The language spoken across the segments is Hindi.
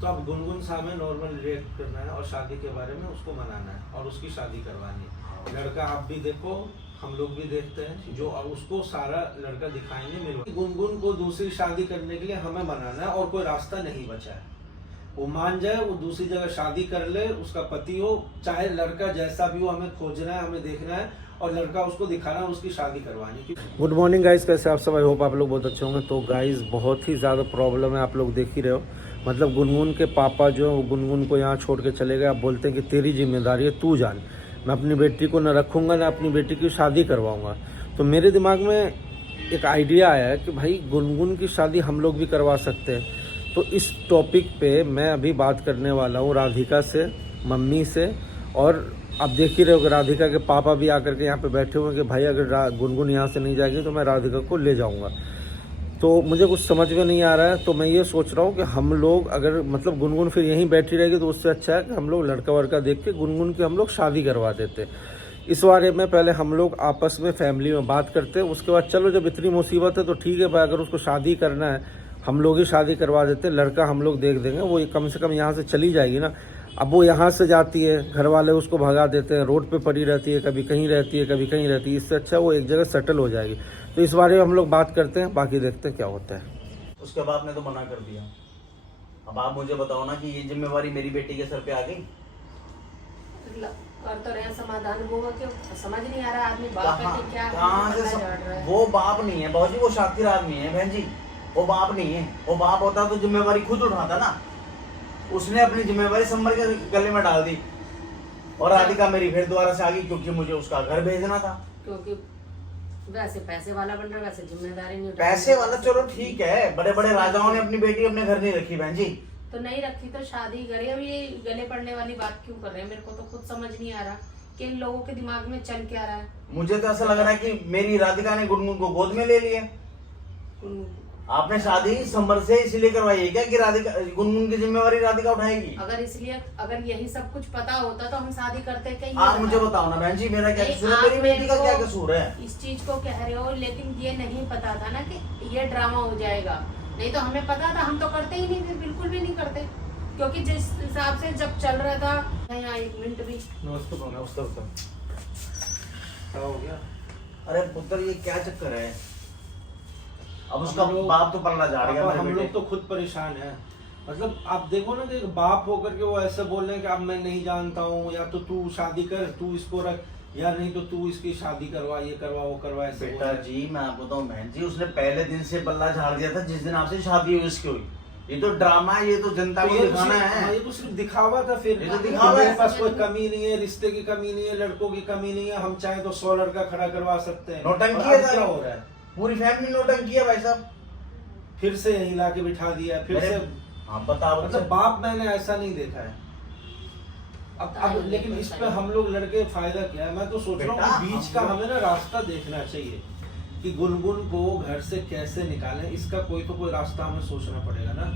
तो अब गुनगुन साहब में नॉर्मल रिएक्ट करना है और शादी के बारे में उसको मनाना है और उसकी शादी करवानी है। लड़का आप भी देखो, हम लोग भी देखते हैं, जो और उसको सारा लड़का दिखाएंगे मिलवा। गुनगुन को दूसरी शादी करने के लिए हमें मनाना है और कोई रास्ता नहीं बचा है। वो मान जाए, वो दूसरी जगह शादी कर ले, उसका पति हो, चाहे लड़का जैसा भी हो, हमें खोजना है, हमें देखना है और लड़का उसको दिखाना है, उसकी शादी करवानी। गुड मॉर्निंग गाइस, कैसे आप सब? आई होप आप लोग बहुत अच्छे होंगे। तो गाइस बहुत ही ज़्यादा प्रॉब्लम है, आप लोग देख ही रहे हो। मतलब गुनगुन के पापा जो है वो गुनगुन को यहाँ छोड़ के चले गए। आप बोलते हैं कि तेरी जिम्मेदारी है, तू जान, मैं अपनी बेटी को न रखूँगा ना अपनी बेटी की शादी करवाऊँगा। तो मेरे दिमाग में एक आइडिया आया है कि भाई गुनगुन की शादी हम लोग भी करवा सकते हैं। तो इस टॉपिक पे मैं अभी बात करने वाला हूँ राधिका से, मम्मी से, और आप देख ही रहे हो कि राधिका के पापा भी आकर के यहाँ पे बैठे हुए हैं कि भाई अगर गुनगुन यहाँ से नहीं जाएगी तो मैं राधिका को ले जाऊँगा। तो मुझे कुछ समझ में नहीं आ रहा है। तो मैं ये सोच रहा हूँ कि हम लोग अगर मतलब गुनगुन फिर यहीं बैठी रहेगी तो उससे अच्छा है कि हम लोग लड़का वड़का देख के गुनगुन की हम लोग शादी करवा देते। इस बारे में पहले हम लोग आपस में फैमिली में बात करते हैं, उसके बाद चलो जब इतनी मुसीबत है तो ठीक है भाई, अगर उसको शादी करना है हम लोग ही शादी करवा देते, लड़का हम लोग देख देंगे। वो कम से कम यहाँ से चली जाएगी ना। अब वो यहाँ से जाती है, घर वाले उसको भगा देते हैं, रोड पे पड़ी रहती है, कभी कहीं रहती है कभी कहीं रहती है। इससे अच्छा वो एक जगह सेटल हो जाएगी। तो इस बारे में हम लोग बात करते हैं, बाकी देखते हैं क्या होता है। उसके बाप ने तो मना कर दिया। अब आप मुझे बताओ ना कि ये जिम्मेवारी मेरी बेटी के सर पे आ गई। कर तो रहे समाधान, वो क्यों समझ नहीं आ रहा आदमी बाप है कि क्या कहाँ से वो बाप नहीं है बाबूजी, वो शातिर आदमी है बहन जी, वो बाप नहीं है। वो बाप होता तो जिम्मेवारी खुद उठाता ना। उसने अपनी जिम्मेवारी संभल के गले में डाल दी और राधिका मेरी फिर दोबारा से आ गई क्योंकि मुझे उसका घर भेजना था। क्योंकि वैसे पैसे वाला बन रहा, वैसे जिम्मेदारी नहीं उठा। पैसे वाला चलो ठीक है, बड़े बड़े राजाओं ने अपनी बेटी अपने घर नहीं रखी बहन जी। तो नहीं रखी तो शादी करी। अब ये गले पड़ने वाली बात क्यों कर रहे हैं? मेरे को तो खुद समझ नहीं आ रहा कि इन लोगों के दिमाग में चल क्या रहा है। मुझे तो ऐसा लग रहा है कि मेरी राधिका ने गुनगुन को गोद में ले लिया। आपने शादी संभल से इसलिए करवाई है क्या कि राधिका गुनगुन की जिम्मेवारी राधिका उठाएगी? अगर इसलिए अगर यही सब कुछ पता होता तो हम शादी करते कहीं। आप मुझे बताओ ना बहन जी, मेरा क्या कसूर है? मेरी बेटी का क्या कसूर है? इस चीज को कह रहे हो, लेकिन ये नहीं पता था ना कि ये ड्रामा हो जाएगा। नहीं तो हमें पता था, हम तो करते ही नहीं थे, बिल्कुल भी नहीं करते। क्योंकि जिस हिसाब से जब चल रहा था यहाँ 1 मिनट भी। नमस्ते। क्या हो गया? अरे पुत्र ये क्या चक्कर है? अब उसका बाप तो पलना जा रहा है। हम लोग तो खुद परेशान है। मतलब आप देखो ना कि बाप होकर के वो ऐसे बोल रहे हैं कि अब मैं नहीं जानता हूँ, या तो तू शादी कर, तू इसको रख, या नहीं तो तू इसकी शादी करवा, ये करवा वो करवा। ऐसे बेटा जी मैं आपको बताऊं बहन जी, उसने पहले दिन से पल्ला झाड़ दिया था जिस दिन आपसे शादी हुई उसकी हुई। ये तो ड्रामा है, ये तो जनता को दिखाना है। ये तो सिर्फ दिखावा था। फिर ये तो दिखावा है। मेरे पास कोई कमी नहीं है, रिश्ते की कमी नहीं है, लड़कों की कमी नहीं है, हम चाहे तो 100 लड़का खड़ा करवा सकते हैं। नौटंकी है, क्या हो रहा है? पूरी फैमिली नौटंकी है भाई साहब। फिर से यहीं ला के बिठा दिया, फिर से। हाँ बताओ। मतलब बाप मैंने ऐसा नहीं देखा है। अब लेकिन इस पे हम लोग लड़के फायदा क्या है? मैं तो सोच रहा हूँ कि बीच का हमें ना रास्ता देखना चाहिए कि गुनगुन को घर से कैसे निकालें। इसका कोई तो कोई रास्ता हमें सोचना पड़ेगा ना।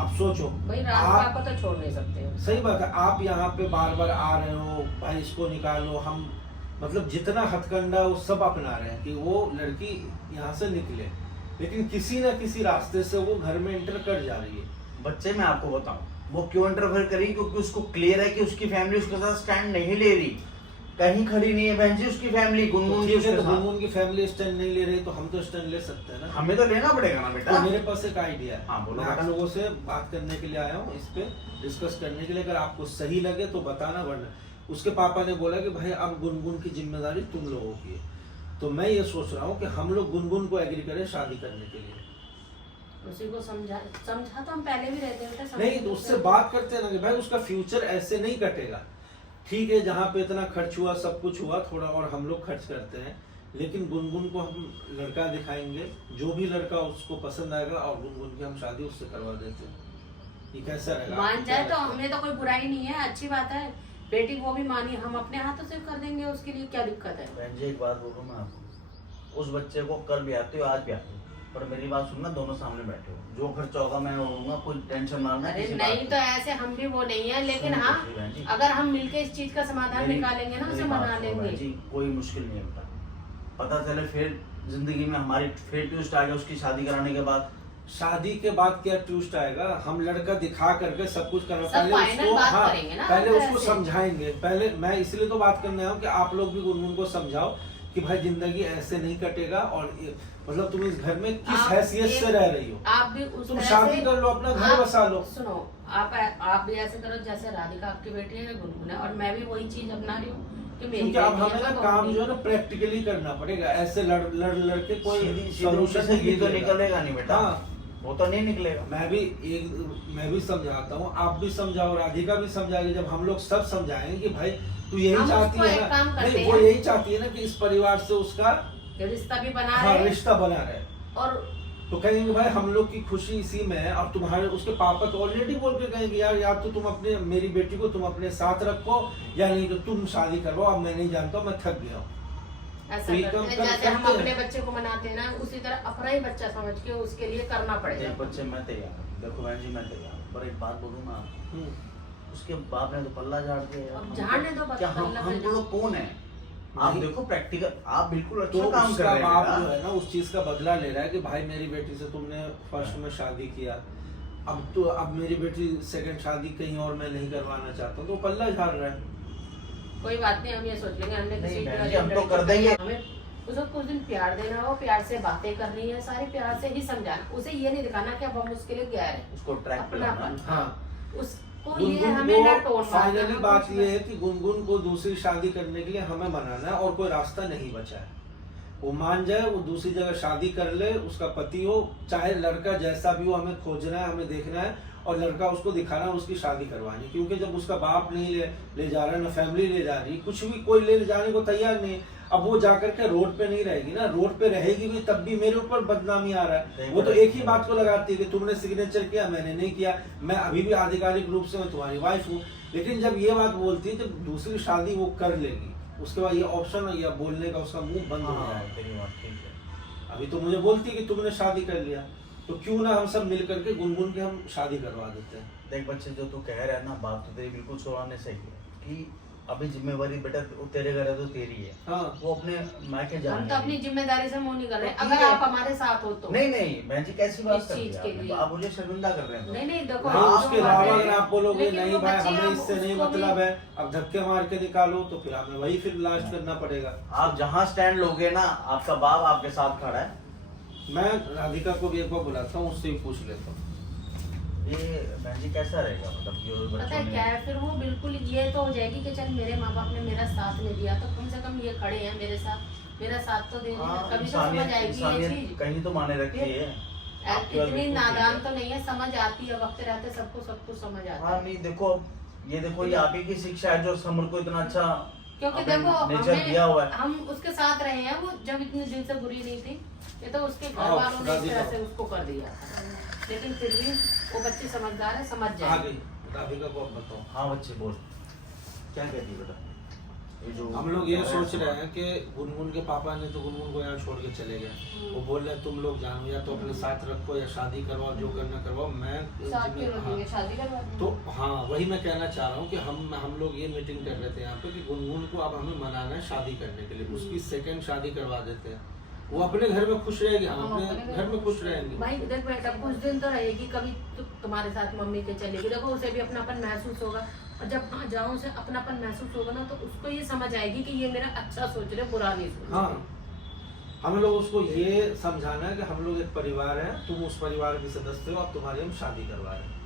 आप सोचो भाई, राधिका को तो छोड़ नहीं सकते हो। सही बात है। आप यहाँ पे बार बार आ रहे हो, भाई इसको निकालो। हम मतलब जितना हथकंडा वो सब अपना रहे हैं कि वो लड़की यहाँ से निकले, लेकिन किसी ना किसी रास्ते से वो घर में एंटर कर जा रही है। बच्चे मैं आपको बताऊं वो क्यों इंटरफेयर करी, क्योंकि उसको क्लियर है कि उसकी फैमिली उसके साथ स्टैंड नहीं ले रही, कहीं खड़ी नहीं है बहन जी उसकी फैमिली। गुनगुन गुनगुन की फैमिली स्टैंड नहीं ले रही तो हम तो स्टैंड ले सकते हैं ना। हमें तो लेना पड़ेगा ना बेटा। तो मेरे पास एक आइडिया है। हाँ बोलो। मैं आप लोगों से बात करने के लिए आया हूँ, इस पे डिस्कस करने के लिए। अगर आपको सही लगे तो बताना, वरना उसके पापा ने बोला कि भाई अब गुनगुन की जिम्मेदारी तुम लोगों की है। तो मैं ये सोच रहा हूँ कि हम लोग गुनगुन को एग्री करें शादी करने के लिए। उसी को समझा तो हम पहले भी रहते हैं। नहीं तो उससे बात करते हैं ना कि भाई उसका फ्यूचर ऐसे नहीं कटेगा। ठीक है, जहाँ पे इतना खर्च हुआ, सब कुछ हुआ, थोड़ा और हम लोग खर्च करते हैं, लेकिन गुनगुन को हम लड़का दिखाएंगे, जो भी लड़का उसको पसंद आएगा, और गुनगुन की हम शादी उससे करवा देते हैं। ये कैसा रहेगा? मान जाए तो हमें तो कोई बुराई नहीं है, अच्छी बात है। बेटी वो भी मानी, हम अपने हाथों से कर देंगे, उसके लिए क्या दिक्कत है? बहन जी एक बात बोलूं मैं आपको, उस बच्चे को कल भी आते हो आज भी आते हो, पर मेरी बात सुनना, दोनों सामने बैठे हो, जो खर्चा होगा मैं होऊंगा, कोई टेंशन मारना। अरे नहीं तो ऐसे हम भी वो नहीं है, लेकिन हाँ अगर हम मिलके इस चीज का समाधान निकालेंगे ना, उसे मना लेंगे। जी कोई मुश्किल नहीं होता। पता चले फिर जिंदगी में हमारी फिर ट्विस्ट आ गया उसकी शादी कराने के बाद, शादी के बाद क्या ट्विस्ट आएगा, हम लड़का दिखा करके सब कुछ करना, सब पहले final उसको बात हाँ करेंगे ना पहले हर उसको तरह से। समझाएंगे। पहले मैं इसलिए तो बात करने आया हूँ कि आप लोग भी गुनगुन को समझाओ कि भाई जिंदगी ऐसे नहीं कटेगा, और मतलब तुम इस घर में किस आप हैसियत एक- से रह रही हो, आप भी उस तुम तरह शादी से- कर लो, अपना घर आप- बसा लो। सुनो, आप भी ऐसे करो जैसे राधिका आपकी बेटी है, गुनगुन है, और मैं भी वही चीज अपना रही हूँ कि मेरी क्योंकि अब बेटी है, हमें ना मैं काम कहूँगी। जो है ना प्रैक्टिकली करना पड़ेगा, ऐसे लड़ लड़ लड़ के कोई सीधी सोल्यूशन से नहीं तो निकलेगा नहीं बेटा, हाँ वो तो नहीं निकलेगा। मैं भी समझाता हूँ, आप भी समझाओ, राधिका भी समझाएगी। जब हम लोग सब समझाएंगे कि भाई तू यही हम चाहती उसको है एक ना, काम करते नहीं वो हैं। यही चाहती है ना कि इस परिवार से उसका रिश्ता भी बना हाँ रहे रिश्ता बना रहे, और तो कहेंगे भाई हम लोग की खुशी इसी में है। और तुम्हारे उसके पापा तो ऑलरेडी बोल के कहेंगे यार या तो तुम अपने मेरी बेटी को तुम अपने साथ रखो, या नहीं तो तुम शादी करवाओ, अब मैं नहीं जानता हूँ, मैं थक गया हूँ। ऐसा तो ये करते हैं कम जैसे हम करते हैं। अपने बच्चे को मनाते हैं ना, उसी तरह अपना ही बच्चा समझ के उसके लिए करना पड़ेगा। एक बच्चे मैं तैयार हूँ, देखो बहन जी मैं तैयार हूँ, पर एक बात बोलूँ ना, उसके बाप ने तो पल्ला झाड़ दिया। अब झाड़ने दो बस, क्या हम पल्ला हम पे लोग कौन है? आप नहीं। देखो प्रैक्टिकल, आप बिल्कुल तो अच्छा काम कर उसका रहे बाप हैं जो बेटा। है ना उस चीज का बदला ले रहा है कि भाई मेरी बेटी से तुमने फर्स्ट में शादी किया, अब मेरी बेटी सेकंड शादी कहीं और मैं नहीं करवाना चाहता हूँ, तो पल्ला झाड़ रहा है। कोई बात नहीं, हम ये सोच लेंगे हमने नहीं, किसी बहन जी, हम तो कर देंगे। हमें उसको कुछ दिन प्यार देना हो, प्यार से बातें करनी है, सारे प्यार से ही समझाना, उसे ये नहीं दिखाना कि अब हम उसके लिए गैर है, उसको ट्रैक पे लाना। अपनापन। हाँ उसको ये हमें ना टोन फाइनली बात ये है कि गुनगुन को दूसरी शादी करने के लिए हमें मनाना है, और कोई रास्ता नहीं बचा है। वो मान जाए, वो दूसरी जगह शादी कर ले, उसका पति हो, चाहे लड़का जैसा भी हो, हमें खोजना है, हमें देखना है, और लड़का उसको दिखाना है, उसकी शादी करवानी। क्योंकि जब उसका बाप नहीं ले जा रहा है, ना फैमिली ले जा रही, कुछ भी कोई ले जाने को तैयार नहीं है, अब वो जाकर के रोड पे नहीं रहेगी ना, रोड पे रहेगी भी तब भी मेरे ऊपर बदनामी आ रहा है। वो तो एक ही बात को लगाती है कि तुमने सिग्नेचर किया, मैंने नहीं किया, मैं अभी भी आधिकारिक रूप से मैं तुम्हारी वाइफ हूँ। लेकिन जब ये बात बोलती है, जब दूसरी शादी वो कर लेगी, उसके बाद ये ऑप्शन या बोलने का उसका मुंह बंद हो हाँ, जाएगा। तेरी बात ठीक है। अभी तो मुझे बोलती है कि तुमने शादी कर लिया, तो क्यों ना हम सब मिल करके गुनगुन के हम शादी करवा देते हैं। देख बच्चे, जो तू कह रहा है ना, बात तो तेरी बिल्कुल सोराने सही है कि अभी जिम्मेवारी बेटा वो तेरे घर है तो तेरी है। हाँ वो अपने मायके हम जाने तो अपनी जिम्मेदारी से मुंह नहीं कर रहे, ठीक अगर है। आप हमारे साथ हो तो। नहीं नहीं बहन जी, कैसी बात इस कर चीज रही के हैं लिए। आप मुझे शर्मिंदा कर रहे हैं तो। नहीं नहीं देखो, नहीं, हम उसके जो अलावा हमारे- अगर आप बोलोगे लेकिन नहीं वो भाई बच्चे हमें अब इससे नहीं उसको भी- मतलब है, अब धक्के मार के निकालो, तो फिर हमें वही फिर लास्ट करना पड़ेगा। आप जहाँ स्टैंड लोगे ना, आपका बाप आपके साथ खड़ा है। मैं राधिका को भी एक बार बुलाता हूँ, उससे भी पूछ लेता हूँ। ये बहन जी कैसा रहेगा, मतलब जो पता बच्चों है ने क्या है, फिर वो बिल्कुल ये तो हो जाएगी कि चल मेरे माँ बाप ने मेरा साथ नहीं दिया, तो कम से कम ये खड़े हैं मेरे साथ, मेरा साथ तो दे हाँ, कभी तो समझ आएगी ये इंसानियत चीज। कहीं तो माने रखती है। आपकी बात इतनी बिल्कुल नादान ठीक तो नहीं है, समझ आती है, वक्त रहते सबको सब कुछ समझ आता हाँ है। नहीं देखो, ये देखो ये आप ही की शिक्षा है जो समर को इतना अच्छा क्योंकि अपने देखो नेचर दिया हुआ है। हम उसके साथ रहे हैं, वो जब इतने दिन से बुरी नहीं थी, ये तो उसके घर आओ, वालों ने इस राधिका। तरह से उसको कर दिया, लेकिन फिर भी वो बच्ची समझदार है, समझ आ जाएगी। गई राधिका को, अब बताओ हाँ बच्चे बोल, क्या कहती है बेटा? ये जो हम लोग ये सोच रहे हैं कि गुनगुन के पापा ने तो गुनगुन को यहाँ छोड़ के चले गए, वो बोल रहे हैं तुम लोग जानो, या तो अपने साथ रखो या शादी करवाओ, जो करना करवाओ, मैं साथ क्यों हाँ, रखेंगे, शादी करवा देंगे। तो हाँ वही मैं कहना चाह रहा हूँ कि हम लोग ये मीटिंग कर रहे थे यहाँ पे कि गुनगुन को अब हमें मनाना है शादी करने के लिए, उसकी सेकंड शादी करवा देते हैं, वो अपने घर में खुश रहेगी, हम अपने घर में खुश रहेंगे। भाई देख बेटा, कुछ दिन तो रहेगी, कभी तुम्हारे साथ मम्मी के चलेगी, देखो उसे भी अपनापन महसूस होगा, और जब हाँ जाओ से अपनापन महसूस होगा ना, तो उसको ये समझ आएगी कि ये मेरा अच्छा सोच रहे, बुरा नहीं सोच रहे। हाँ हम लोग उसको ये समझाना है कि हम लोग एक परिवार है, तुम उस परिवार के सदस्य हो, अब तुम्हारी हम शादी करवा रहे हैं।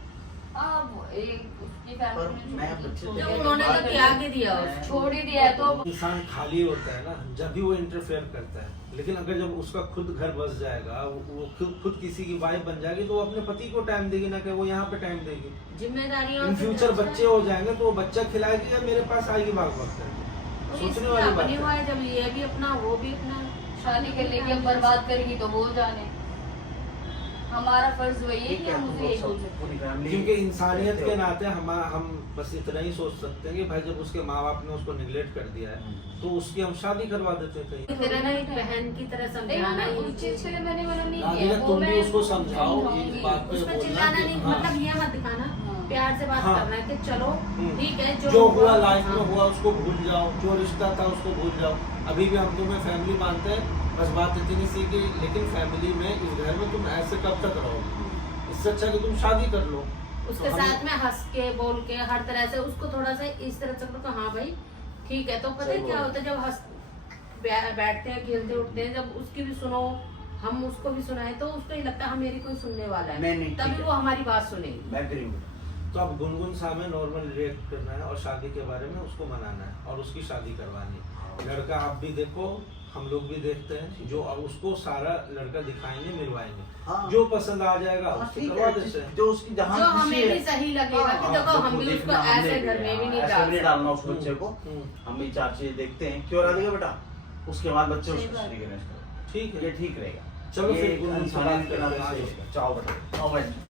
पर मैं बच्चे तो उन्होंने तो त्याग ही दिया, छोड़ ही दिया है, तो इंसान खाली होता है ना जब भी वो इंटरफेयर करता है, लेकिन अगर जब उसका खुद घर बस जाएगा, वो खुद किसी की वाइफ बन जाएगी, तो वो अपने पति को टाइम देगी, ना कि वो यहाँ पे टाइम देगी। जिम्मेदारियों इन से फ्यूचर अच्छा- बच्चे हो जाएंगे तो वो बच्चा खिलाएगी या मेरे पास आएगी भाग भाग करके, तो सोचने इसकी वाली बात अपनी हुआ है। है, जब ये भी अपना वो भी अपना शादी कर लेगी, अब बर्बाद करेगी तो वो जाने। हमारा फर्ज वही है ठीक कि है, हम तुम उसे लोग यही सब बोल पूरी फैमिली क्योंकि इंसानियत के नाते हम बस इतना ही सोच सकते हैं कि भाई जब उसके माँ बाप ने उसको निगलेक्ट कर दिया है, तो उसकी हम शादी करवा देते थे। तेरा ना एक बहन की तरह समझाना नहीं, ही उस चीज के लिए मैंने मना नहीं राधिका, किया, वो तुम भी मैं उसको समझाओ, समझाऊंगी। इस बात पे उसमें बोलना चिल्लाना कि नहीं, हाँ। मतलब ये मत दिखाना हाँ। प्यार से बात हाँ। करना है कि चलो ठीक है जो हुआ लाइफ हाँ। में हुआ उसको भूल जाओ, जो रिश्ता था उसको भूल जाओ। अभी भी हम तुम्हें फैमिली मानते हैं, बस बात इतनी सी कि लेकिन फैमिली में इस घर में तुम ऐसे कब तक रहोगे? इससे अच्छा कि तुम शादी कर लो। उसके तो साथ में हंस के बोल के हर तरह से उसको थोड़ा सा इस तरह से करो कि हाँ भाई ठीक है। तो पता है सही क्या बोल। होता है जब हंस बैठते हैं खेलते उठते हैं, जब उसकी भी सुनो हम उसको भी सुनाए तो उसको ही लगता है हाँ मेरी कोई सुनने वाला है, नहीं, ठीक तभी है। वो हमारी बात सुनेगी। मैं agree हूँ। तो अब गुनगुन साहब में नॉर्मल रिएक्ट करना है और शादी के बारे में उसको मनाना है और उसकी शादी करवानी है। लड़का आप भी देखो, हम लोग भी देखते हैं, जो अब उसको सारा लड़का दिखाएंगे मिलवाएंगे। हाँ। जो पसंद आ जाएगा हाँ, उसको ठीक करवा है, देते हैं। जो उसकी जहाँ जो खुशी हमें है। भी सही लगेगा कि देखो हम भी उसको देखना, हमने ऐसे भी, घर में भी नहीं ऐसे भी नहीं डालना उस हम्म, बच्चे को। हम्म। हम भी चार चीजें देखते हैं, क्यों राधिका बेटा? उसके बाद बच्चे सही उसको बात। श्री गणेश करो, ठीक ये है। ठीक रहेगा। चलो ये फिर एक गुनगुन से इंसानियत बात के नाते करते हैं। से- चाओ बेटा, आओ भाई।